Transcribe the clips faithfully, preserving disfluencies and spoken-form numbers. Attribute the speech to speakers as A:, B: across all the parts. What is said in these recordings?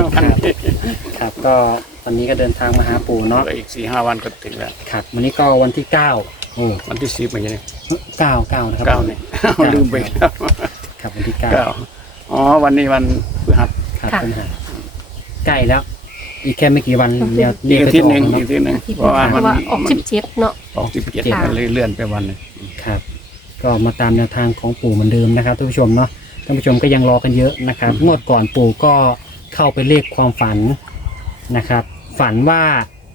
A: วันนี้ครับก็วันนี้ก็เดินทางมาหาปู่เนาะ
B: อีกสี่ห้าวันก็ถึงแล้ว
A: ครับวันนี้ก็วันที่เก้าโอ้
B: วันที่สิบอย่างนี้
A: เก้าเก้านะครับ
B: เก้าเนี่ยลืมไป
A: ครับวันที่เก้า
B: อ๋อวันนี้วันพฤหัส
A: ครับพฤหัสใกล้แล้วอีกแค่ไม่กี่วันเนี่ย
B: อีกอาทิตย์หนึ่งอีกอาทิตย์หนึ่ง
C: เพราะว่ามันออกสิบเจ็ดเนาะ
B: ออกสิบเจ็ดมันเลยเลื่อนไปวันนึง
A: ครับก็มาตามแนวทางของปู่เหมือนเดิมนะครับท่านผู้ชมเนาะท่านผู้ชมก็ยังรอกันเยอะนะครับงวดก่อนปู่ก็เข้าไปเลขความฝันนะครับฝันว่า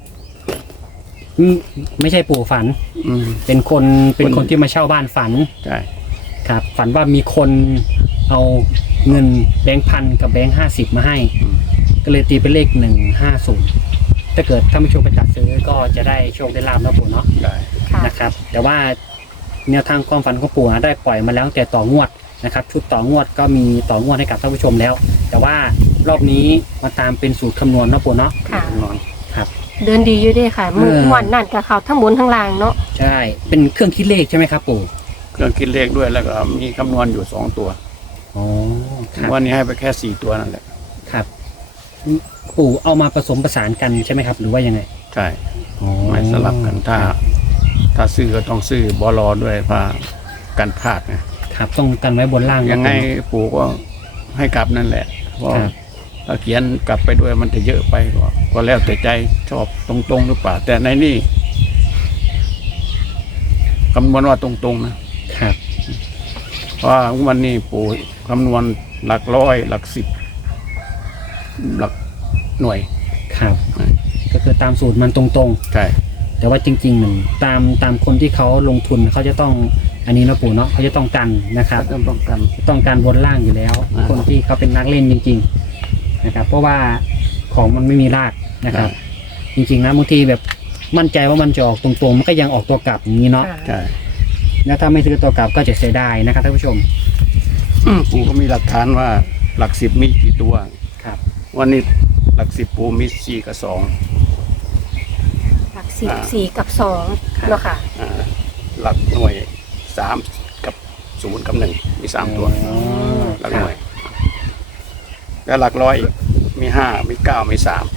A: ไม่ใช่ปู่ฝันเป็นคนเป็นคนที่มาเช่าบ้านฝัน
B: ใช่
A: ครับฝันว่ามีคนเอาเงินแบงค์พันกับแบงค์ห้าสิบมาให้ก็เลยตีเป็นเลขหนึ่งห้าศูนย์ถ้าเกิดท่านผู้ชมไปจัดซื้อก็จะได้โชคได้ลาภนะปู่เนาะนะครับแต่ว่าแนวทางความฝันของปู่ได้ปล่อยมาแล้วแต่ต่องวดนะครับชุดต่องวดก็มีต่องวดให้กับท่านผู้ชมแล้วแต่ว่ารอบนี้มาตามเป็นสูตรคำนวณนะปู่เนาะ
C: ค่ะ
A: ครับ
C: เดินดีอยู่ด้วยค่ะมือวันนั่นกับเขาทั้งบนทั้งล่างเนาะ
A: ใช่เป็นเครื่องคิดเลขใช่ไหมครับปู่
B: เครื่องคิดเลขด้วยแล้วก็มีคำนวณอยู่สองตัว
A: อ๋อ
B: วันนี้ให้ไปแค่สี่ตัวนั่นแหละ
A: ครับปู่เอามาผสมผสานกันใช่ไหมครับหรือว่ายังไง
B: ใช่ไม่สลับกันถ้าถ้าซื้อก็ต้องซื้อบอลอด้วยเพราะกันพลาดนะครับ
A: ต้องกันไว้บนล่าง
B: ยังไงปู่ก็ให้กลับนั่นแหละเพราะถ้าเขียนกลับไปด้วยมันจะเยอะไปก็ก็แล้วแต่ใจชอบตรงๆหรือเปล่าแต่ในนี่คำนวณว่าตรงๆนะครับเพราะวันนี้ปู่คำนวณหลักร้อยหลักสิบหลักหน่วย
A: ครับก็คือตามสูตรมันตรง
B: ๆใช่
A: แต่ว่าจริงๆหนึ่งตามตามคนที่เขาลงทุนเขาจะต้องอันนี้นะปู่เนาะเขาจะต้องกันนะครับ
B: ต้องกัน
A: ต้องการบนล่างอยู่แล้วคนที่เขาเป็นนักเล่นจริงๆนะครับเพราะว่าของมันไม่มีรากนะครับจริงๆนะบางทีแบบมั่นใจว่ามันจะออกตรงๆมันก็ยังออกตัวกลับอย่างนี้เนาะ
B: ใช่
A: แล้วถ้าไม่ซื้อตัวกลับก็จะเสียดายนะครับท่านผู้ชม
B: ปู่ก็มีหลักฐานว่าหลักสิบมีกี่ตัว
A: ครับ
B: วันนี้หลักสิบปู่มีสี่กับสอง
C: หลักสิบสี่กับสองเนาะค่ะ
B: หลักหน่วยสามกับศูนย์กับหนึ่งมีสามตัวหลักหน่วยแล้วหลักร้อยมีห้ามีเก้ามีสาม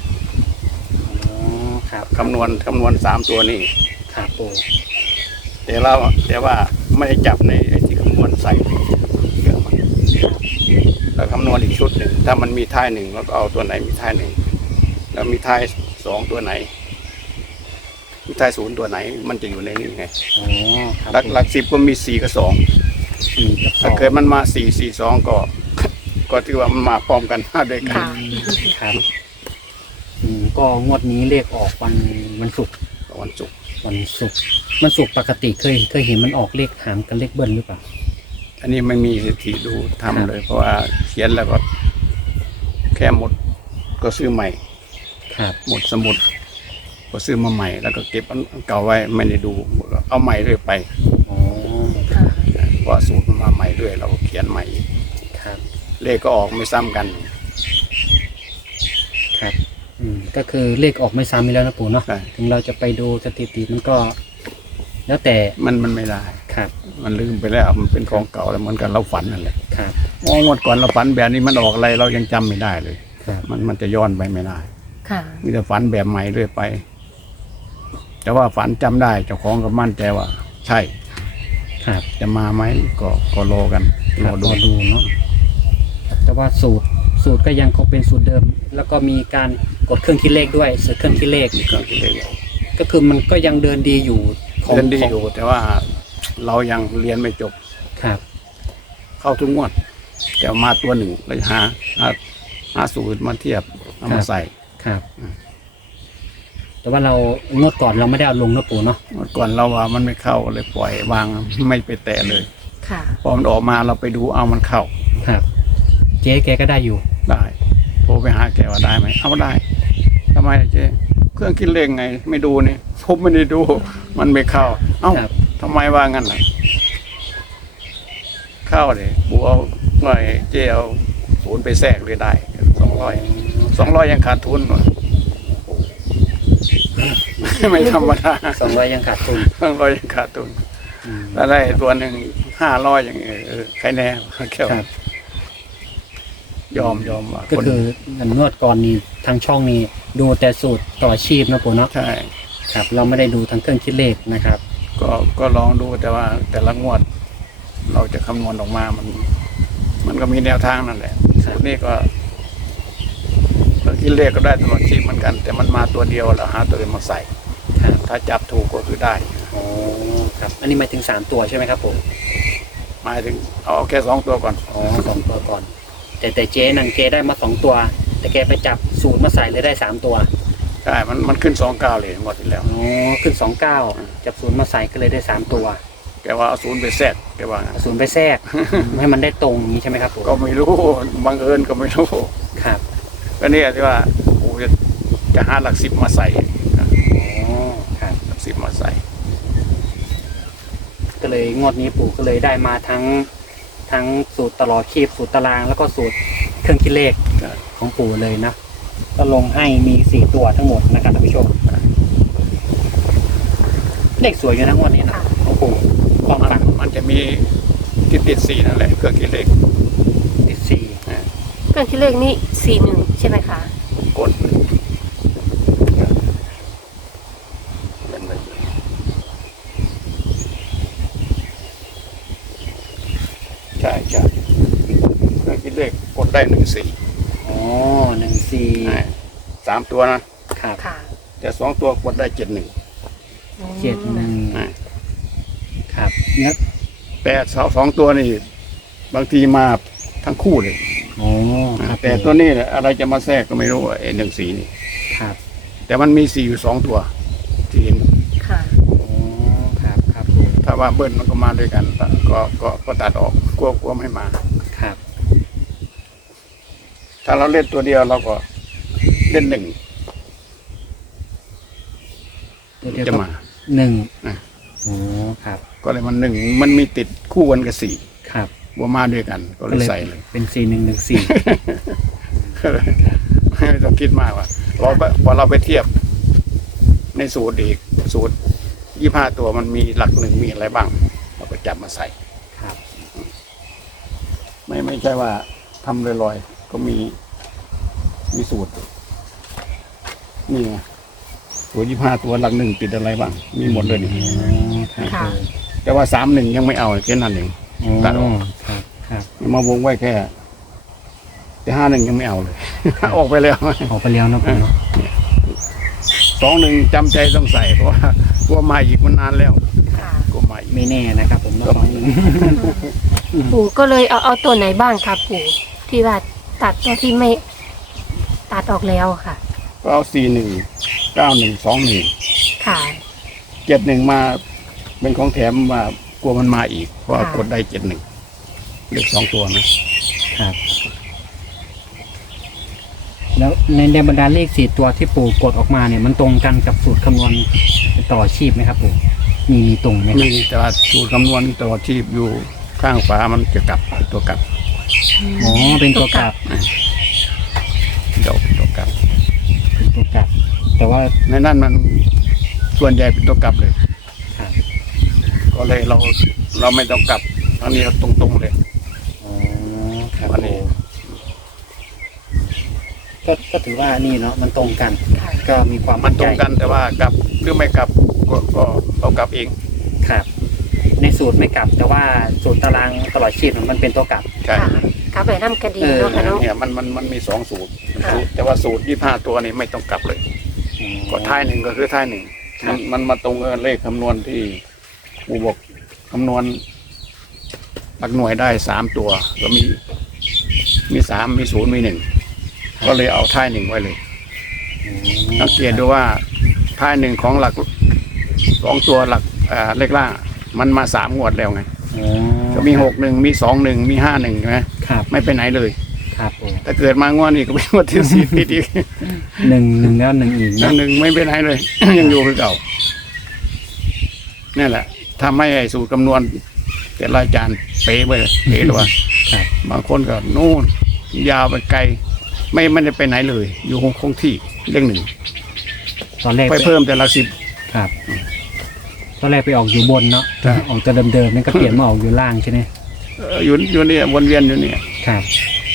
B: คำนวณคำนวณสามตัวนี่
A: ครับปู่
B: แต่เราแต่ว่าไม่ได้จับในไอ้ที่คำนวณใส่เยอะมันแล้วคำนวณอีกชุดหนึ่งถ้ามันมีท้ายหนึ่งเราก็เอาตัวไหนมีท้ายหนึ่งแล้วมีท้ายสองตัวไหนมีท้ายศูนย์ตัวไหนมันจะอยู่ในนี้ไงหลักหลักสิบก็มีสี่กับสองถ้าเกิดมันมาสี่สี่สองก็ก็ถือว่ามันมาพร้อมกันด้วยกัน
A: ครับก็งวดนี้เลขออกวันวันศุกร์
B: วันศุกร์
A: วันศุกร์วันศุกร์ปกติเคยเคยเห็นมันออกเลขหามกันเลขเบิ้ลหรือเปล่า
B: อันนี้ไม่มีสถิติดูทำเลยเพราะว่าเขียนแล้วก็แค่หมดก็ซื้อใหม่หมดสมุดก็ซื้อมาใหม่แล้วก็เก็บอันเก่าไว้ไม่ได้ดูเอาใหม่เรื่อยไปเพราะสูตรมาใหม่เรื่อยเราเขียนใหม่เลขก็ออกไม่ซ้ำกัน
A: ครับอืมก็คือเลขออกไม่ซ้ำอีกแล้วนะปู่เนาะถึงเราจะไปดูสถิติมันก็แล้วแต่
B: มันมันไม่ได้
A: ครับ
B: มันลืมไปแล้วมันเป็นของเก่าแล้วเหมือนกันเราฝันนั่นแหละ
A: ครับ
B: มองงดก่อนเราฝันแบบนี้มันออกอะไรเรายังจำไม่ได้เลยมันมันจะย้อนไปไม่ได้มีแต่ฝันแบบใหม่เรื่อยไปแต่ว่าฝันจำได้เจ้าของก็มั่นใจว่าใช่
A: ครับ
B: จะมาไหมก็ก็รอกัน
A: รอดูดูเนาะแต่ว่าสูตรสูตรก็ยังคงเป็นสูตรเดิมแล้วก็มีการกดเครื่องคิดเลขด้วยสูตรเครื่องคิดเลข
B: เครื่องคิดเลข
A: ก็คือมันก็ยังเดินดีอยู่
B: เดินดีอยู่แต่ว่าเรายังเรียนไม่จบ
A: ครับ
B: เข้าทุกงวดแต่มาตัวหนึ่งเลยหาหาหาสูตรมาเทียบเอามาใส่
A: ครับแต่ว่าเรางวดก่อนเราไม่ได้เอาลงนะปู่เนาะ
B: งวดก่อนเราว่ามันไม่เข้าเลยปล่อยวางไม่ไปแตะเลย
C: ค่ะ
B: พอมันออกมาเราไปดูเอามันเข้า
A: ครับเจ๊แกก็ได้อยู่
B: ได้โทรไปหาแกว่าได้ไหมเอาได้ทำไมเจ๊เครื่องคิดเลขไงไม่ดูนี่ผมไม่ได้ดูมันไม่เข้าเอ้าทำไมว่างั้นล่ะเข้าเลยบัวหน่อยเจ๊เอาศูนย์ไปแทรกเลยได้สองร้อยสองร้อยยังขาดทุนหน่อยไม่ธรรมดา
A: สองร้อยยังขาดทุน
B: สองร้อยยังขาดทุนแล้วได้ตัวหนึ่งห้าร้อยอย่างเออใครแน่แค่ยอมยอมว่า
A: ก็คืออันนวดก่อนนี้ทางช่องนี้ดูแต่สูตรต่ออาชีพนะปู่เนาะ
B: ใช่
A: ครับ เราไม่ได้ดูทางเครื่องคิดเลขนะครับ
B: ก็ก็ลองดูแต่ว่าแต่ละงวด เราจะคำนวณออกมามัน มันก็มีแนวทางนั่นแหละ
A: ครับ
B: นี่ก็เราคิดเลขก็ได้ตลอดชีพเหมือนกัน แต่มันมาตัวเดียวแล้วหาตัวอื่นมาใส่
A: ครับ
B: ถ้าจับถูกก็คือได้
A: อ๋อครับ อันนี้หมายถึงสามตัวใช่ไหมครับผม
B: หมายถึงเอาแค่สองตัวก่อน
A: อ๋อสองตัวก่อน แต่แต่เจ๊นั่นเจ๊ได้มาสองตัว แต่แกไปจับสูตรมาใส่เลยได้สามตัว
B: ใช่มันมันขึ้นสองเก้าเลยหมดที่แล้ว
A: อ๋อขึ้นสองเก้าจับศูนย์มาใส่ก็เลยได้สามตัว
B: แกว่าเอาศูนย์ไปแทรกแกว่างั้น
A: เอาศูนย์ไปแทรก ให้มันได้ตรงอย่างนี้ใช่ไหมครับผม
B: ก็ไม่รู้บังเอิญก็ไม่รู้
A: ครับ
B: ก็เนี่ยที่ว่าโอ้จะจะหาหลักสิบมาใส่
A: อ๋อครับ
B: หลักสิบมาใส่
A: ก็เลยงวดนี้ปู่ก็เลยได้มาทั้งทั้งสูตรตลอดชีพสูตรตาราง แล้วก็สูตรเครื่องคิดเลข
B: ใช่
A: ของปู่เลยนะก็ลงให้มีสี่ตัวทั้งหมดนะครับท่านผู้ชมเลขสวยอยู่นะงวดนี้นะของปู่ความ
B: มัน
A: ฝัน
B: มันจะมีที่ติดสี่นั่นแหละเครื่องคิดเลข
A: ติดสี่
C: เครื่องคิดเลขนี่สี่หนึ่งใช่ไหมคะ
B: กดเป็นไปใช่ใช่เครื่องคิดเลขกดได้หนึ่งสี่
A: อ๋อหนึ่งสี่
B: สามตัวนะครับ
C: ค่ะ
B: แต่สองตัวกดได้เจ็ดหนึ่ง
A: เจ็ดหนึ่งครับเนื้อ
B: แต่สองสองตัวนี่บางทีมาทั้งคู่เลย
A: อ๋อครับ
B: แต่ตัวนี้เนี่ยอะไรจะมาแทรกก็ไม่รู้ไอ้หนึ่งสีนี่
A: ครับ
B: แต่มันมีสี่อยู่สองตัวที่เห็น
C: ค่ะ
A: อ๋อครับครับปู่
B: ถ้าว่าเบิ้ลมันก็มาด้วยกันก็ก็ก็ตัดออกกลัวกลัวไม่มา
A: ครับ
B: ถ้าเราเล่นตัวเดียวเราก็เล่นหนึ่ง
A: ตัวเดียว
B: จะ
A: ก็
B: มา
A: หนึ่ง
B: นะ
A: อ๋อครับ
B: ก็เลยมันหนึ่งมันมีติดคู่กันกับสี่
A: ครับ
B: ว่ามาด้วยกัน ก็เลยใส่เลย
A: เป็นสี่หนึ่งหนึ่งสี่
B: ไม่ต้องคิดมากว่าเราไปพอเราไปเทียบ ในสูตรอีกสูตรยี่ห้าตัวมันมีหลักหนึ่งมีอะไรบ้างเราก็จับมาใส่
A: ครับ
B: ไม่ไม่ใช่ว่าทำลอยๆก็มีมีสูตรนี่ไงตัวยี่ห้าตัวหลักหนึ่งติดอะไรบ้าง มีหมดเลยนี่
A: อ๋อครับ
C: ค่ะ
B: แต่ว่าสามหนึ่งยังไม่เอาแค่นั้นเอง
A: อ๋อ
B: ตัดออก
A: ครับครับ
B: มาวงไว้แค่ แต่ห้าหนึ่งยังไม่เอาเลย ออกไปแล้ว
A: ออกไปแล้วนะปู่เนาะ
B: สองหนึ่งจำใจต้องใส่เพราะว่ากลัวมาอีกมันนานแล้ว
C: ค่ะ
B: กลัวมาอีก
A: ไม่แน่นะครับผมเนาะสองหนึ่ง
C: ปู่ก็เลยเอาเอาตัวไหนบ้างคะปู่ที่ว่าตัดตัวที่ไม่ตัดออกแล้วค่ะ
B: ก็เอาสี่หนึ่งเก้าหนึ่งสองหนึ่ง
C: ค่ะ
B: เจ็ดหนึ่งมาเป็นของแถมมากลัวมันมาอีกเพราะว่ากดได้เจ็ดหนึ่งเลขสองตัวนะครับ
A: แล้วในในบรรดาเลขสี่ตัวที่ปู่กดออกมาเนี่ยมันตรงกันกับสูตรคำนวณต่ออาชีพไหมครับปู่มีมีตรงไหมครับ
B: มีแต่ว่าสูตรคำนวณตัวที่อยู่ข้างฝามันจะกลับเป็นตัวกลับ
A: อ๋อเป็นตัวกลับ
B: เดี๋ยวเป็นตัวกลับ
A: เป็นตัวกลับ แต่ว่า
B: ในนั้นมันส่วนใหญ่เป็นตัวกลับเลย
A: ครับ
B: ก็เลยเราเราไม่ต้องกลับอันนี้เราตรงๆเลย
A: อ๋อครับ
B: อันนี้
A: ก็ก็ถือว่านี่เนาะมันตรงกัน
C: ค่ะ
A: ก็มีความ
B: มัน
A: มั่น
B: ต
A: ใจ
B: รงกันแต่ว่ากลับหรือไม่กลับก็ก็เรากลับเอง
A: ครับ ในสูตรไม่กลับ แต่ว่าสูตรตารางตลอดชีพมันเป็นตัวกลับ
B: ใช่
C: ค่ะกลับไปน้ำกระดี
A: เออ
C: เนาะค่ะเนาะ
B: เนี่ยมันมันมันมีสองสูตร
C: ค่ะ
B: สูตร แต่ว่าสูตรยี่ห้าตัวนี่ไม่ต้องกลับเลย ก็ท้ายหนึ่งก็คือท้ายหนึ่ง
A: ครั
B: มั
A: บ
B: นมันมาตรงกับเลขคำนวณที่ปูบอกคำนวณหลักหน่วยได้สามตัว ก็มี มีสามมีศูนย์มีหนึ่งก็เลยเอาท้ายหนึ่งไว้เลยสังเกตดูว่าท้ายหนึ่งของหลักสองตัวหลักอ่าเลขล่าง มันมาสามงวดแล้วไง
A: อ๋อ
B: ก็มีหกหนึ่งมีสองหนึ่งมีห้าหนึ่งใช่ไหม
A: ครับ
B: ไม่ไปไหนเลย
A: ครับผม
B: ถ้าเกิดมางวดนี้ก็เป็นงวดที่สี่ติดอีก
A: หนึ่งหนึ่งแล้วหนึ่งอีก
B: ห
A: นะ
B: นึ่งไม่ไปไหนเลย ยังอยู่คือเก่านี่แหละทำให้ไอ้สูตรคำนวณ แต่ละอาจารย์เป๊ะไปเลยเป๊ะเลยว่า
A: ครับ
B: บางคนก็นู่นยาวไปไกล ไม่ไม่ได้ไปไหนเลย อยู่คงคงที่เลขหนึ่ง
A: ตอนแรก
B: ไปเพิ่มแต่ละสิบ
A: ครับตอนแรกไปออกอยู่บนเนาะ
B: ใช่
A: ออกจะเดิมๆนั่นก็เปลี่ยนมาออกอยู่ล่างใช่ไหม
B: เอ่ออยู่อยู่เนี่ยวนเวียนอยู่เนี่ย
A: ครับ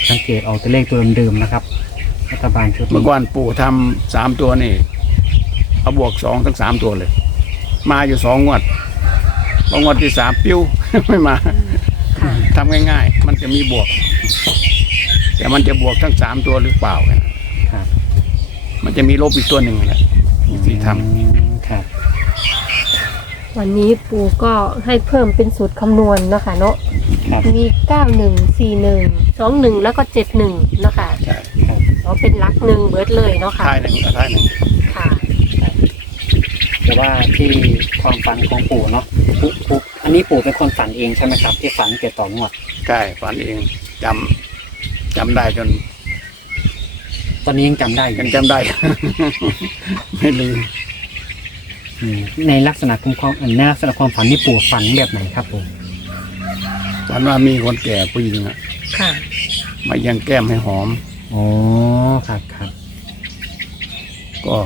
A: สังเกตเอาตัวเลขตัวเดิมๆนะครับรัฐบาลชุด
B: เมื่
A: นี้
B: อก่อนปู่ทำสามตัวนี่เอาบวกสองทั้งสามตัวเลย มาอยู่สองงวดพองวดที่สามปิ้ว ไม่มา
C: ค่ะ
B: ทำง่ายๆ มันจะมีบวก แต่มันจะบวกทั้งสามตัวหรือเปล่ากัน
A: ครับ
B: มันจะมีลบอีกตัวหนึ่งแหละที่ท
A: อืมครับ
C: วันนี้ปู่ก็ให้เพิ่มเป็นสูตรคำนวณเนาะค่ะเนาะ
A: ครับ
C: มีเก้าหนึ่งสี่หนึ่งสองหนึ่งแล้วก็เจ็ดหนึ่งเนาะค่ะ
B: ำใช่
A: ครับ
C: เราเป็นหลักหนึ่งเบิร์ดเลยเนาะค่ะ
B: ท้ายหนึ่งกับท้ายหนึ่ง
C: ค่ะ
A: แต่ว่าที่ความฝันของปู่เนาะปู่ปู่อันนี้ปู่เป็นคนฝันเองใช่ไหมครับ ที่ฝันเกี่ยวต่องวด
B: ใช่ฝันเองจำจำได้จน
A: ตอนนี้ยังจำได้อยู่
B: ยังจำได้ ไม่ลืม
A: อืมในลักษณะของความอันในลักษณะความฝันนี่ปู่ฝันแบบไหนครับปู่
B: ฝันว่ามีคนแก่ผู้หญิงอะ
C: ค่ะ
B: มายังแก้มให้หอม
A: อ๋อครับครับ
B: ก็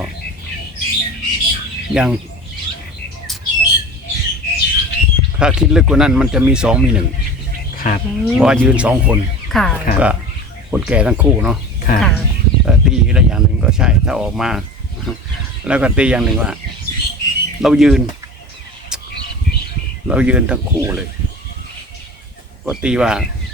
B: ยัง ถ้าคิดลึกกว่านั้นมันจะมีสองมีหนึ่ง
A: ครับ
B: เพราะว่ายืนสองคน
C: ค่ะ
A: ครับ
B: ก็คนแก่ทั้งคู่เนาะ
A: ครับ
C: ค่ะ
B: เอ่อตีได้อย่างหนึ่งก็ใช่ ถ้าออกมา แล้วก็ตีอย่างหนึ่งว่า เรายืน เรายืนทั้งคู่เลย ก็ตีว่า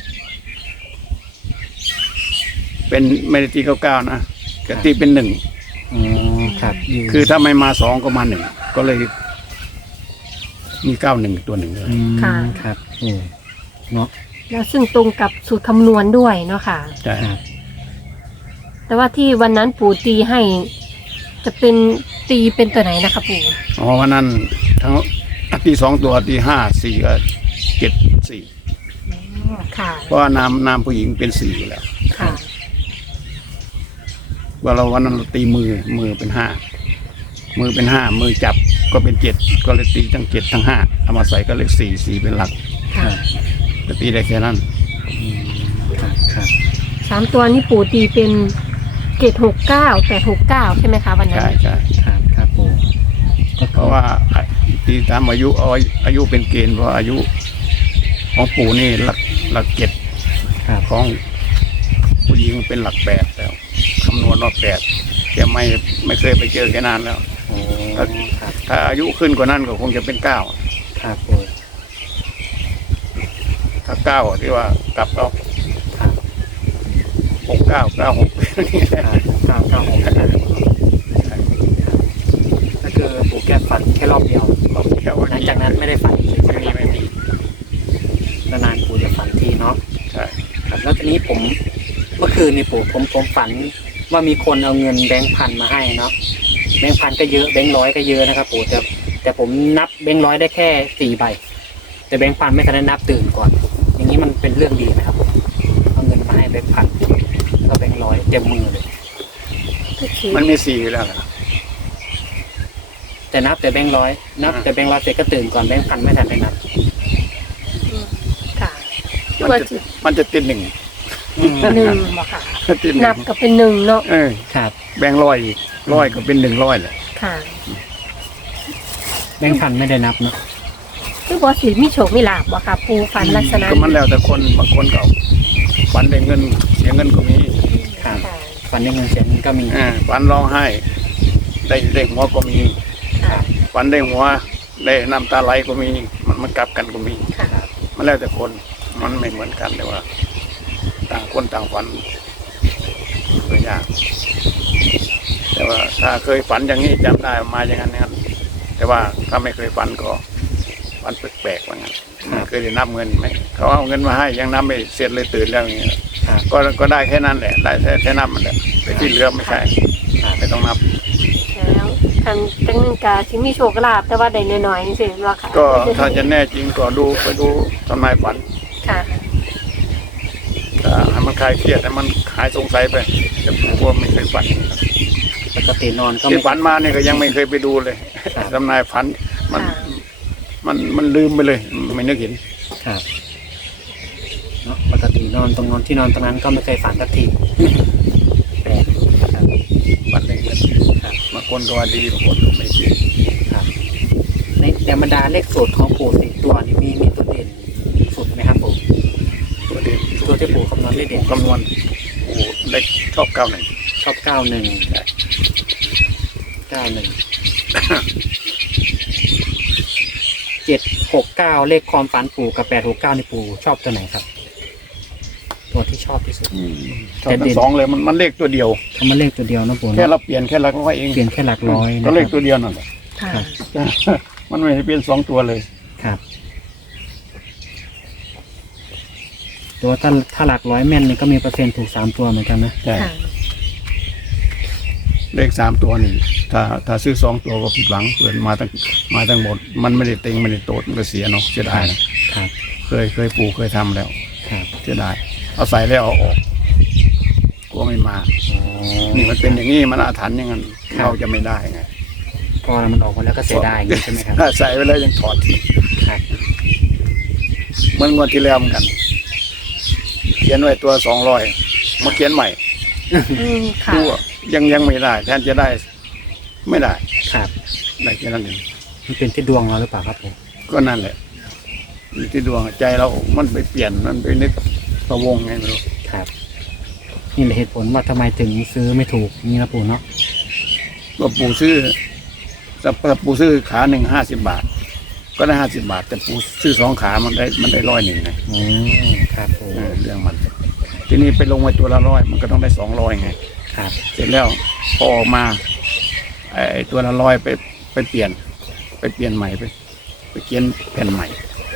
B: เป็นไม่ได้ตีเก้าเก้านะก็ตีเป็นหนึ่ง
A: อ๋อครับยืน
B: คือถ้าไม่มาสองก็มาหนึ่งก็เลย มีเก้าหนึ่งตัวหนึ่งเลย
A: อืม
C: ค่ะ
A: ครับโอ้เนาะ
C: แล้วซึ่งตรงกับสูตรคำนวณด้วยเนาะค่ะ
B: ใช่
A: ครับ
C: แต่ว่าที่วันนั้นปู่ตีให้ จะเป็นตีเป็นตัวไหนนะคะปู่
B: อ๋อวันนั้นทั้งตีสองตัวตีห้าสี่ก็เจ็ดสี่
C: ค่ะ
B: เพราะว่านามนามผู้หญิงเป็นสี่อยู่แล้ว
C: ค่ะ
B: ว่าเราวันนั้นเราตีมือมือเป็นห้ามือเป็นห้ามือจับก็เป็นเจ็ดก็เลยตีทั้งเจ็ดทั้งห้าเอามาใส่ก็เลขสี่สี่เป็นหลัก
A: ค
C: ค่ะ
A: รับ
B: จะตีได้แค่นั้น
A: อืมครับครับ
C: สามตัวนี้ปู่ตีเป็นเจ็ดหกเก้าแปดหกเก้าใช่ไหมคะวันนั้
B: ใช่
C: น
B: ใช่
A: ครับครับปู่ก็
B: เพราะว่าตีตามอายุเอาอายุเป็นเกณฑ์เพราะอายุ ของปู่นี่หลักหลักเจ็ด
A: ครับ
B: ของผู้หญิงเป็นหลักแปดแล้วคำนวณว่าแปดแกไม่ไม่เคยไปเจอแค่นานแล้ว
A: โอ้ครับ
B: ถ้าอายุขึ้นกว่านั้นก็คงจะเป็นเก้า
A: ครับปู่
B: ถ้าเก้าที่ว่ากลับเอา
A: ครับ
B: หกเก้าเก้าหก
A: ครับเก้าเก้าหกนะครับก็คือปู่แค่ฝันแค่รอบเดียว
B: แค่ว่า
A: หลังจากนั้นไม่ได้ฝันอีกเลยใช่
B: ไม่
A: ไหม
B: มีไม่มี
A: นานๆปู่จะฝันทีเนาะ
B: ใช่
A: ครับแล้วทีนี้ผมเมื่อคืนนี่ปู่ผมผมฝันว่ามีคนเอาเงินแบงค์พันมาให้เนาะแบงค์พันก็เยอะแบงค์ร้อยก็เยอะนะครับปู่แต่แต่ผมนับแบงค์ร้อยได้แค่สี่ใบแต่แบงค์พันไม่ทันได้นับตื่นก่อน อย่างนี้มันเป็นเรื่องดีนะครับผมเอาเงินมาให้แบงค์พันแล้วก็แบงค์ร้อยเต็มมือเลย
B: มันมีสี่อยู่แล้วล่ะ
A: แต่นับแต่แบงค์ร้อยนับแต่แบงค์ร้อยเสร็จก็ตื่นก่อนแบงค์พันไม่ทันได้นับ
C: ค่ะ
B: มันจะมันจะติดหนึ่ง
C: หนึ่งบ่ค่ะ
B: ติดห
C: นั
B: นึ่
C: บ
B: ง
C: ก็เป็นหนึ่งเนาะ
B: เออ
A: ครับ
B: แบงค์ร้อยอีกร้อยก็เป็นหนึ่งร้อยแหละ
C: ค่ะ
A: แบงค์พันไม่ได้นับเนาะ
C: คือบอสีมีโฉกมีลาบบ่ค่ะปูฟันลักษณะ
B: ก็มันแล้วแต่คนบางคนเขาฝันได้เงินเสียเงินก็มี
A: ครับ
C: ค่ะ
A: ฝันได้เงินเสียเงินก็มี
B: อ่าฝันร้องไห้ ได้ได้หัวก็มี
C: ค่ะ
B: ฝันได้หัวได้น้ำตาไหลก็มี มันมันกลับกันก็มี
C: ค่ะ
B: มันแล้วแต่คนมันไม่เหมือนกันแต่ว่า ต่างคนต่างฝันก็ยาก แต่ว่าถ้าเคยฝันอย่างนี้จำได้มาอย่างนั้นนะครับแต่ว่าถ้าไม่เคยฝันก็ฝันแปลกๆว่างั้นไม่เคยได้นับเงินไหมเขาเอาเงินมาให้ยังนับไม่เสร็จเลยตื่นแล้วอย่างเงี้ย
A: ครับ
B: ก็ก็ได้แค่นั้นแหละได้แค่แค่นับมันแหละแต่ที่เหลือไม่ใช่
A: ครับ
B: ไม่ต้องนับ
C: แล้วทางจังหนึ่งกาชิมีโชคลาภแต่ว่าได้น้อยๆนี่สิว่าค่ะ
B: ก็ถ้าจะแน่จริงก็ดูไปดูทำนายฝัน
C: ค่ะ
B: ถ้าให้มันคลายเครียดให้มันหายสงสัยไปแต่ผมว่าไม่เคยฝัน
A: ปกตินอนก็
B: ที่
A: ไม่
B: ฝันมาเนี่ยก็ยังไม่เคยไปดูเลย
A: ครับ
B: ทำนายฝันมัน
C: ค่ะ
B: มันมันลืมไปเลย ไม่นึกเห็น
A: ครับเนาะปกตินอนตรงนอนที่นอนตรงนั้นก็ไม่เคยฝันสักทีแปลกครับ
B: ฝันได้เงิน
A: ครับ
B: บางคนก็ว่าดีบางคนก็ไม่ดี
A: ครับในแต่บรรดาเลขสูตรของปู่สิบตัวนี่มีมีตัวเด่นสุดไหมครับผม
B: ตัวเด่น
A: ตัวตัวที่ปู่คำนวณเลขเด็ด
B: คำนวณโอ้เลขชอบเก้าหนึ่ง
A: ชอบเก้าหนึ่งเก้าหนึ่งเจ็ดหกเก้าเลขความฝันปู่กับแปดหกเก้าในปู่ชอบตัวไหนครับ ตัวที่ชอบที่สุด
B: ชอบทั้งสองเลยมันมันเลขตัวเดียว
A: ทำมาเลขตัวเดียวนะปู่
B: แค่
A: เนาะ
B: เราเปลี่ยนแค่หลักร้อยเอง
A: เปลี่ยนแค่หลักร้อย
B: ก็
A: นะ
B: เล
A: ค
B: ข
A: รับ
B: ตัวเดียวนั่นแหละ
C: ค่ะ
B: มันไม่ได้เปลี่ยนสองตัวเลย
A: ครับ ตัวถ้าถ้าหลักร้อยแม่นนี่ก็มีเปอร์เซ็นต์ถูกสามตัวเหมือนกันนะ
B: ใช่
C: ค่ะ
B: เลขสามตัวนี่ถ้าถ้าซื้อสองตัวก็ผิดหวังเปิดมาตั้งมาตั้งหมด มันไม่ได้เต็งไม่ได้โตดมันก็เสียเนาะเสียดายนะครับ เคยเคยปลูกเคยทำแล้ว
A: ครับ
B: เสียดายเอาใส่แล้วเอาออกกลัวไม่มา
A: อ๋อ
B: นี่มันเป็นอย่างนี้มันอาถรรพ์อย่างนั้น
A: ครับ
B: เราจะไม่ได้ไง
A: พอมันออกมาแล้วก็เสียดายอย่างนี้ใช่ไหมครับ
B: ถ้าใส่ไปแล้วยังถอดทิ้ง
A: ครับ
B: เหมื่อนงวดที่แล้วเหมือนกัน เขียนไว้ตัวสองร้อยมาเขียนใหม่
C: อืมค่ะ
B: ดูว่ายังยังไม่ได้แทนจะได้ ไม่ได้
A: ครับ
B: ได้แค่นั้นเอง
A: มันเป็นที่ดวงเราหรือเปล่าครับผม
B: ก็นั่นแหละอยู่ที่ดวงใจเรา มันไปเปลี่ยนมันไปนึกพะวงไงไม่รู้
A: ครับนี่แหละเหตุผลว่าทำไมถึงซื้อไม่ถูกนี่นะปู่เนาะ
B: ก็ปู่ซื้อแต่ปู่ซื้อขาหนึ่งห้าสิบบาท ก็ได้ห้าสิบบาท แต่ปู่ซื้อสองขามันได้มันได้ร้อยหนึ่งไง
A: อ๋อครับปู่
B: เออเรื่องมัน ทีนี้ไปลงไว้ตัวละร้อยมันก็ต้องได้สองร้อยไง
A: ครับ
B: เสร็จแล้วพอออกมาไอ้ตัวละร้อยไปไปเปลี่ยน ไปเปลี่ยนใหม่ไป ไปเขียนแผ่นใหม่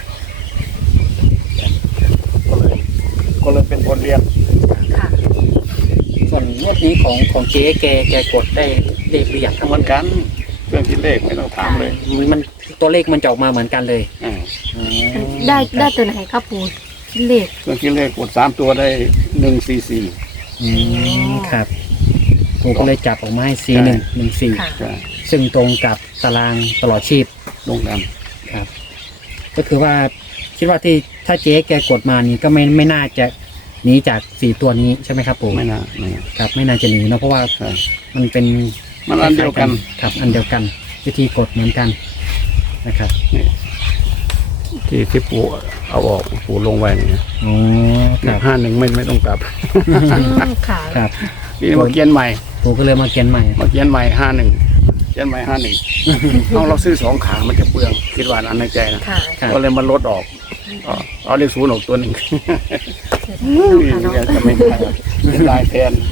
B: ก็เลยก็เลยเป็นบทเรียน
C: ค่ะ
A: ส่วนงวดนี้ของของเจ๊แกแกกดได้เลขหรือยังครับ
B: เหมือนกันเรื่องที่เลขไม่ต้องถามเลย
A: มันมันตัวเลขมันจะออกมาเหมือนกันเลย
B: อ่า
A: อ๋อ
C: ได้ได้ตัวไหนครับปู่เลข
B: เรื่องที่เลขกดสามตัวได้หนึ่งสี่สี่
A: อืมครับปู่ก็เลยจับออกมาให้สี่หนึ่งหนึ่งสี่
C: ค่ะ
B: ใช่
A: ซึ่งตรงกับตารางตลอดชีพ
B: ลงกัน
A: ครับ ก็คือว่าคิดว่าที่ถ้าเจ๊แกกดมานี่ก็ไม่ไม่น่าจะหนีจากสี่ตัวนี้ใช่ไหมครับปู่
B: ไม่น่าไม่น่า
A: ครับ ไม่น่าจะหนีเนอะเพราะว่า
B: ใช่
A: มันเป็น
B: มันอันเดียวกัน
A: ครับ อันเดียวกัน วิธีกดเหมือนกันนะครับ
B: นี่ที่ที่ปูเอาออกปูลงไว้นี่
A: อ๋อครับ
B: ห้าหนึ่งไม่ไม่ต้องกลับ
C: อืมค่ะ
A: ครับ
B: นี่มาเขียนใหม่
A: ปู่ก็เลยมาเขียนใหม่
B: มาเขียนใหม่ห้าหนึ่งเขียนใหม่ห้าหนึ่งเอาเราซื้อสองขามันจะเปลืองคิดว่าอันในใจนะ
C: ค่ะ
A: ครับ
B: ก็เลยมาลดออกเอาเอาเลขศูนย์ออกตัวหนึ่ง
C: ค่ะเนาะ
B: ยังจะไม่ได้เป็นลายแทน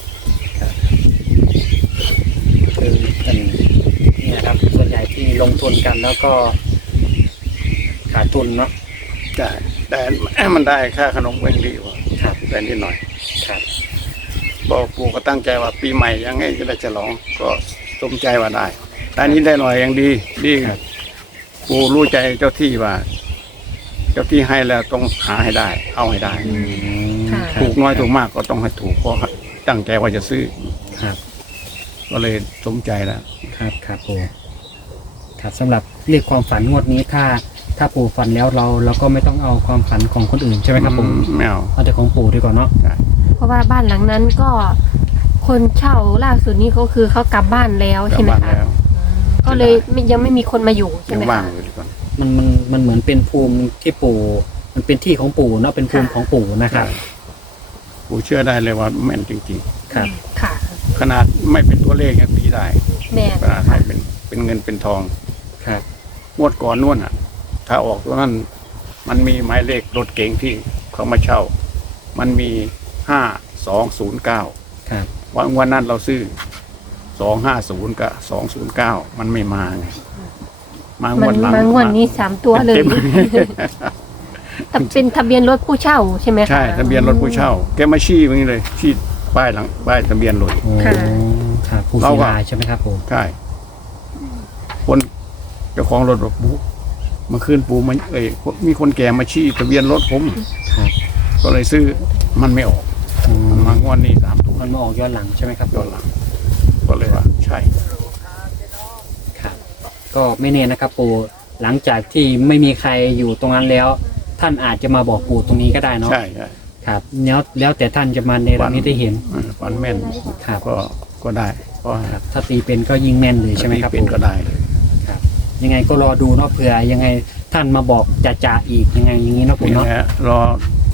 A: คือเป็นนี่นะครับ ส่วนใหญ่ที่ลงทุนกันแล้วก็ขาดทุนเนาะ
B: แต่แต่มันได้ค่าขนมเองดีกว่า
A: ครับ
B: แต่นิดหน่อย
A: ครับ
B: บอกปู่ก็ตั้งใจว่าปีใหม่ยังไงจะได้ฉลองก็สมใจว่าได้แต่อันนี้ได้หน่อยยังดีดี
A: ครับ
B: ปู่รู้ใจเจ้าที่ว่า เจ้าที่ให้แล้วต้องหาให้ได้ เอาให้ได้
A: อืม
C: ค่ะ
A: ครับ
B: ถูกน้อยถูกมากก็ต้องให้ถูกเพราะตั้งใจว่าจะซื้อ
A: ครับ
B: ก็เลยสมใจแล้ว
A: ครับครับปู่ครับสำหรับเรียกความฝันงวดนี้ถ้า ถ้าปู่ฝันแล้วเราเราก็ไม่ต้องเอาความฝันของคนอื่นใช่ไหมครับผม
B: ไม่เอา
A: เอาแต่ของปู่ดีกว่าเนาะ
C: เพราะว่าบ้านหลังนั้นก็คนเช่าล่าสุดนี้ก็คือเขากลับบ้านแล้ว
B: กลั
C: ใช่
B: บ
C: ไหม
B: บ้าน
C: คะ
B: แล้ว
C: ก็เลยไม่ยังไม่มีคนมาอยู่ใช่
B: ยัง
C: ไหม
B: ว่าง
C: คะ
B: อยู่ดีกว่า
A: มันมันมันเหมือนเป็นภูมิที่ปู่ มันเป็นที่ของปู่เนาะเป็นภูมิ
C: ค่ะ
A: ของปู่นะครับ
B: ปู่เชื่อได้เลยว่าแม่นจริง
A: ครับ
C: ค่ะ
B: ๆ ขนาดไม่เป็นตัวเลขยังตีได้
C: แม่
B: ขนาดให้เป็นเป็นเงินเป็นทอง
A: ครับ
B: งวดก่อนนู่นอ่ะ ถ้าออกตัวนั้น มันมีหมายเลขรถเก๋งที่เขามาเช่า มันมีห้าสองศูนย์เก้า
A: ครับ
B: วันวันนั้นเราซื้อสองห้าศูนย์กับสองศูนย์เก้ามันไม่มาไงมาง
C: มั
B: วด
C: น
B: หลัง
C: มางวดนี้สามตัวเลย
B: ต็ม
C: แต่เป็นทะเบียนรถผู้เช่าใช่ไหมคะ
B: ใช่ทะเบียนรถผู้เช่า แกมาชี้อย่างนี้เลยชี้ป้ายหลังป้ายทะเบียนรถ
A: โอ้
C: ค่ะ
A: ครับปู่
B: เรา
A: ศิ
B: ก็
A: ลาใช่ไหมครับผม
B: ใช่คนเจ้าของรถบอกปูเมาคืนปูมันเอ้ยมีคนแก่มาชี้ทะเบียนรถผม
A: ครับ
B: ก็เลยซื้อมันไม่ออก
A: อืม
B: มันมางวดนี้สามตัว
A: มันมาออกย้อนหลังใช่ไหมครับ
B: ย้อนหลังก็เลยว่า ใช่
A: ครับ ก็ไม่แน่นะครับปู่หลังจากที่ไม่มีใครอยู่ตรงนั้นแล้ว ท่านอาจจะมาบอกปู่ตรงนี้ก็ได้เนาะ
B: ใช่ใช่
A: ครับแล้วแล้วแต่ท่านจะมาในรมิตให้เห็น
B: เออฝันแม่น
A: ครับ
B: ก็ก็ได้ก็
A: ครับ ถ้าตีเป็นก็ยิ่งแม่นเลยใช่ไหมครับ
B: เป็น
A: ปู่
B: ก็ได้เลย
A: ครับ ยังไงก็รอดูเนาะเผื่อยังไงท่านมาบอกจะจ่าอีกยังไงอย่างนี้เนาะปู่
B: นี่
A: เนาะ
B: แหละรอ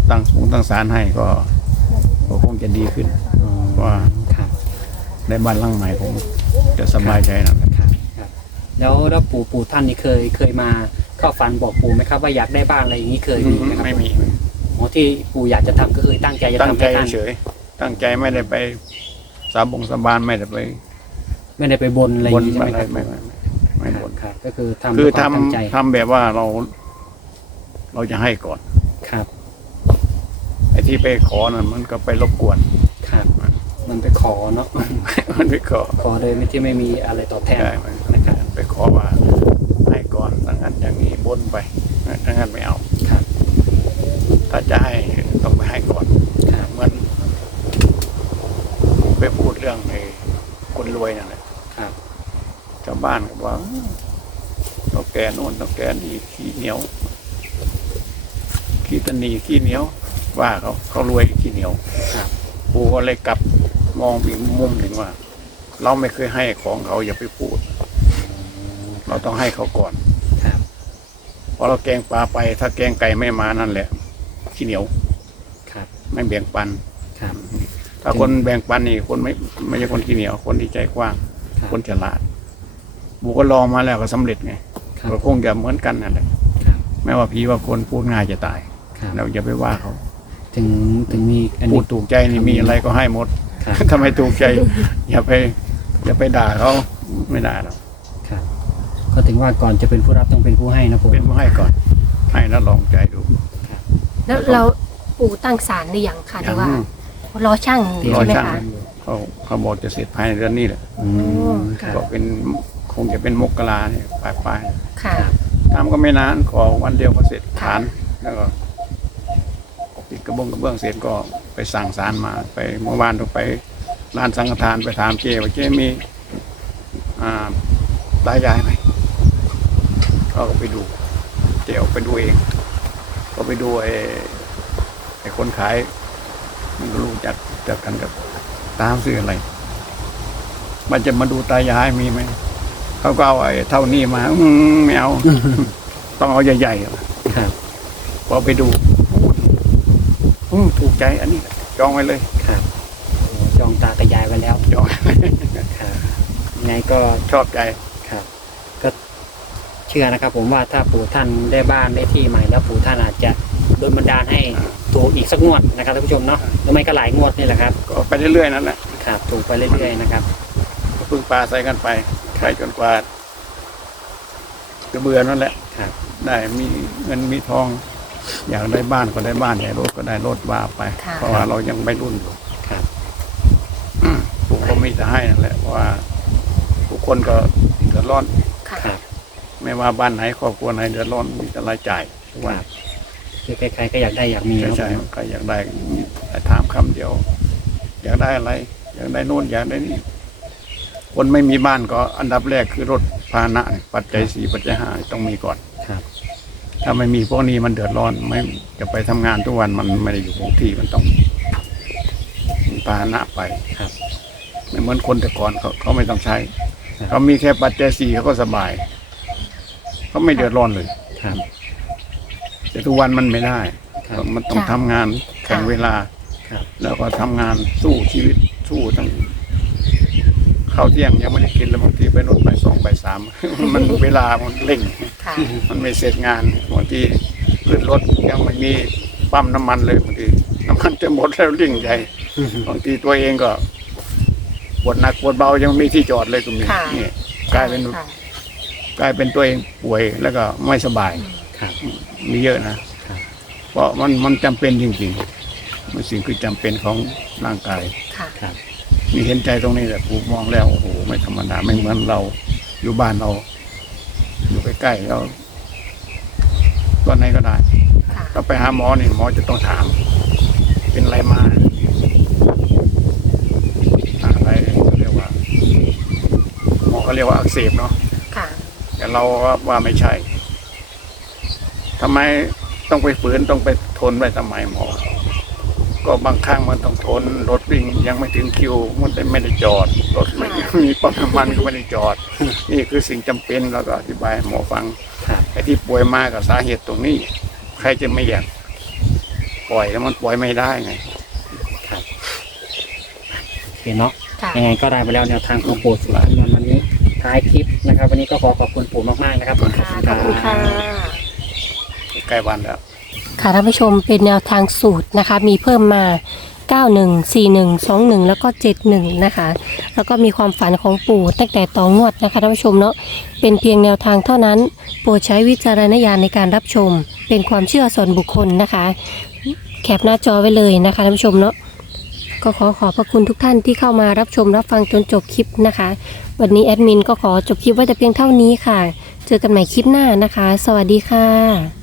B: ตั้งองค์ตั้งศาลให้ก็ก็คงจะดีขึ้น
A: อ๋อ
B: ว่า
A: ครับ
B: ในบ้านหลังใหม่ผมจะสบายใจนะครับ
A: ครับครับแล้วแล้วปู่ปู่ท่านนี่เคยเคยมาเข้าฝันบอกปู่ไหมครับว่าอยากได้บ้านอะไรอย่างนี้เคยมีไหมครับ
B: ไม่มี
A: อ๋อที่ปู่อยากจะทำก็คือตั้งใจจะ
B: ตั้ง
A: ทำ
B: ใจ
A: ให้ท่าน
B: เฉยตั้งใจไม่ได้ไปสาบงสาบานไม่ได้ไป
A: ไม่ได้ไปบนอะไรอบ ย่าน งนี้ใช่
B: ไม่
A: ไหมค
B: ได้
A: รับ
B: ไม่ไม่ไม่ไม่บน
A: ครับ ก็คือทำ
B: คือ
A: ด้วยความ
B: ทำ
A: ตั้งใจ
B: ทำแบบว่าเรา เราจะให้ก่อน
A: ครับ
B: ไอ้ที่ไปขอน่ะมันก็ไปรบกวน
A: ครับมันไปขอเนาะ
B: มันไปขอ
A: ขอเลยไม่ที่ไม่มีอะไรตอบแทน
B: ใช่มัน
A: นะครับ
B: ไปขอว่าให้ก่อนดังนั้นอย่างนี้บนไปดังนั้นไม่เอา
A: ครับ
B: ถ้าจะให้ต้องไปให้ก่อน
A: ครับ
B: เหมือนไปพูดเรื่องไอ้คนรวยนั่นแหละ
A: ครับ
B: ชาวบ้านก็ว่าต้องแกโน่นต้องแกนี่ขี้เหนียวขี้ตะนีขี้เหนียว ว่าเขาเขารวยขี้เหนียว
A: ครับ
B: กูก็เลยกลับมองอีกมุมหนึ่งว่า เราไม่เคยให้ของเขาอย่าไปพูด เราต้องให้เขาก่อน
A: ครับ
B: พอเราแกงปลาไป ถ้าแกงไก่ไม่มานั่นแหละขี้เหนียว
A: ครับ
B: ไม่แบ่งปัน
A: ครับ
B: ถ้าคนแบ่งปันนี่คนไม่ไม่ใช่คนขี้เหนียว คนที่ใจกว้าง
A: ครับ
B: คนฉลาดบูก็ลองมาแล้วก็สำเร็จไง
A: ครับ
B: ก็คงจะเหมือนกันนั่นแหละ
A: ครับ
B: ไม่ว่าผีว่าคนพูดง่ายจะตาย
A: ครับ
B: เราอย่าไปว่าเขา
A: ถึงถึงมีอัน
B: พู
A: นี้
B: ดถูกใจนี่มีอะไรก็ให้หมด
A: ครับ
B: ถ้าไม่ถูกใจ อย่าไป อย่าไปด่าเขาไม่ได้หรอก
A: ครับก็ถึงว่าก่อนจะเป็นผู้รับต้องเป็นผู้ให้นะปู่
B: เป็นผู้ให้ก่อน ให้แล้วลองใจดู
C: แล้วเราปู่ตั้งศาลหรือยังคะหรือว่า
B: อืม
C: รอช่าง
A: เตรียม
C: ใช่ไหม
B: รอช่าง
C: คะ
B: เขาเขาบอกจะเสร็จภายในเดือนนี้แหละ
A: อืมครับ
B: ก็เป็นคงจะเป็นมกราเนี่ยปลายปลาย
C: ค่ะ
B: ๆทำก็ไม่นานขอวันเดียวก็เสร็จฐาน แล้วก็ติดกระบงกระเบื้องเสร็จก็ไปสั่งสารมาไปเมื่อวานต้องไปร้านสังฆทานไปถามเจว่าเจมี อ่าตายายไหมก็ไปดูเจออกไปดูเอง ก็ไปดูไอ้ไอ้คนขายมันก็รู้จักจักกันกับตามซื้ออะไร มันจะมาดูตายายมีไหมเขาก็เอาไอ้เท่านี้มาอืมไม่เอา ต้องเอาใหญ่ๆอะ
A: ครับ
B: พอไปดูอืมถูกใจอันนี้แหละจองไว้เลย
A: ครับโอ้จองตากับยายไว้แล้ว
B: จอง
A: ครับยังไงก็
B: ชอบใจ
A: ครับ ก็เชื่อนะครับ ผมว่าถ้าปู่ท่านได้บ้านได้ที่ใหม่แล้วปู่ท่านอาจจะโดนบันดาลให้ถูกอีกสักงวดนะครับท่านผู้ชมเนาะหรือไม่ก็หลายงวดนี่แหละครับ
B: ก็ไปเรื่อยๆนั่นแหละ
A: ครับถูกไปเรื่อยๆนะครับ
B: ก็พึ่งปลาใส่กันไปไปจนกว่าจะเบื่อนั่นแหละ
A: ครับ
B: ได้มีเงินมีทอง อยากได้บ้านก็ได้บ้านอยากได้รถก็ได้รถว่าไป
C: ค่ะ
B: เพราะว่าเรายังไม่รุ่นอยู่
A: ครับ
B: ผมก็มีแต่ให้นั่นแหละเพราะว่าทุกคนก็เดือดร้อน
C: ค่ะ
A: ครับ
B: ไม่ว่าบ้านไหนครอบครัวไหนเดือดร้อนมีแต่รายจ่ายทุก
A: ค
B: วัน
A: รับคือใครๆก็อยากได้อยากมี
B: ใช่
A: เนาะ
B: ใช่ใครอยากได้แต่ถามคำเดียว อยากได้อะไร อยากได้โน่นอยากได้นี่คนไม่มีบ้านก็อันดับแรกคือรถพาหนะปัจจัยสี่ปัจจัยห้าต้องมีก่อน
A: ครับ
B: ถ้าไม่มีพวกนี้มันเดือดร้อนไม่จะไปทำงานทุกวันมันไม่ได้อยู่คงที่มันต้องมีพาหนะไป
A: ครับ
B: ไม่เหมือนคนแต่ก่อนเขาเขาไม่ต้องใช้
A: ครับ
B: เขามีแค่ปัจจัยสี่เขาก็สบายเขาไม่เดือดร้อนเลย
A: ครับ
B: แต่ทุกวันมันไม่ได้
A: ครับ
B: มันต้องทำงานแข่งเวลา
A: ครับ
B: แล้วก็ทำงานสู้ชีวิตสู้ทั้งข้าวเที่ยงยังไม่ได้กินแล้วบางทีไปรถไปสองไปสาม มันเวลามันเร่ง
C: ค่ะ
B: มันไม่เสร็จงานบางทีขึ้นรถยังไม่มีปั๊มน้ำมันเลยบางทีน้ำมันจะหมดแล้วริ่งใหญ่บางทีตัวเองก็ปวดหนักปวดเบายังไม่มีที่จอดเลยก็มี
C: ค่ะ
B: นี่กลายเป็น
C: ค่ะ
B: กลายเป็นตัวเองป่วยแล้วก็ไม่สบาย
A: ครับ
B: มีเยอะนะครับ เพราะมันมันจำเป็นจริงๆมันสิ่งคือจำเป็นของร่างกาย
C: ค่ะ
A: ครับ
B: มีเห็นใจตรงนี้แหละผมมองแล้วโอ้โหไม่ธรรมดาไม่เหมือนเราอยู่บ้านเรา อยู่ใกล้ๆเราตัวไหนก็ได้
C: ค่ะ
B: เราไปหาหมอนี่หมอจะต้องถาม เป็นอะไรมาอะไรเขาเรียกว่าหมอเขาเรียกว่าอักเสบเนาะ
C: ค่ะ
B: แต่เราว่าไม่ใช่ทำไมต้องไปฝืนต้องไปทนไว้ทำไมหมอ ก็บางครั้งมันต้องทนรถวิ่งยังไม่ถึงคิวมันไม่ได้จอดรถไม่มีปั๊มน้ำมันก็ไม่ได้จอด นี่คือสิ่งจำเป็นเราก็อธิบายให้หมอฟัง
A: ครับ
B: ไอ้ที่ป่วยมากับสาเหตุตรงนี้ ใครจะไม่อยากปล่อยแล้วมันปล่อยไม่ได้ไง
A: ครับโอเคเนาะ
C: ค่ะ
A: ยังไงก็ได้ไปแล้วแนวทางของปู่สุดคำนวณวันนี้ท้ายคลิปนะครับ วันนี้ก็ขอขอบคุณปู่มากๆนะครับ
C: ค่ะขอบคุณค่ะ
B: ใกล้วันแล้ว
C: ค่ะท่านผู้ชมเป็นแนวทางสูตรนะคะ มีเพิ่มมาเก้าหนึ่ง สี่หนึ่ง สองหนึ่ง แล้วก็เจ็ดหนึ่งนะคะ แล้วก็มีความฝันของปู่ตั้งแต่ต่องวดนะคะท่านผู้ชมเนาะเป็นเพียงแนวทางเท่านั้นโปรดใช้วิจารณญาณในการรับชม เป็นความเชื่อส่วนบุคคลนะคะ แคปหน้าจอไว้เลยนะคะท่านผู้ชมเนาะก็ขอขอบพระคุณทุกท่านที่เข้ามารับชมรับฟังจนจบคลิปนะคะ วันนี้แอดมินก็ขอจบคลิปไว้แต่เพียงเท่านี้ค่ะ เจอกันใหม่คลิปหน้านะคะ สวัสดีค่ะ